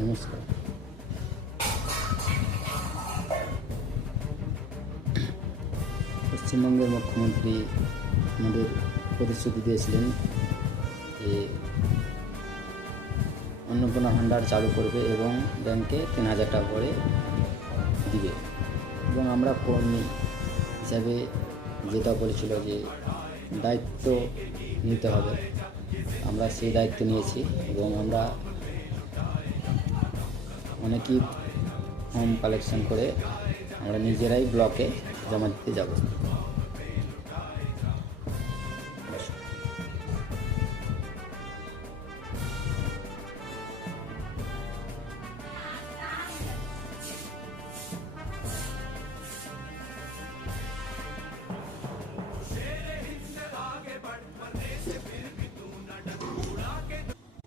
নমস্কার। পশ্চিমবঙ্গের মুখ্যমন্ত্রী আমাদের প্রতিশ্রুতি দিয়েছিলেন যে অন্নপূর্ণা ভাণ্ডার চালু করবে এবং ব্যাংকে ৩,০০০ টাকা করে দিবে, এবং আমরা কর্মী হিসাবে যেটা বলেছিল যে দায়িত্ব নিতে হবে, আমরা সেই দায়িত্ব নিয়েছি এবং আমরা অনেকই ফর্ম কালেকশন করে আমরা নিজেরাই ব্লকে জমা দিতে যাব।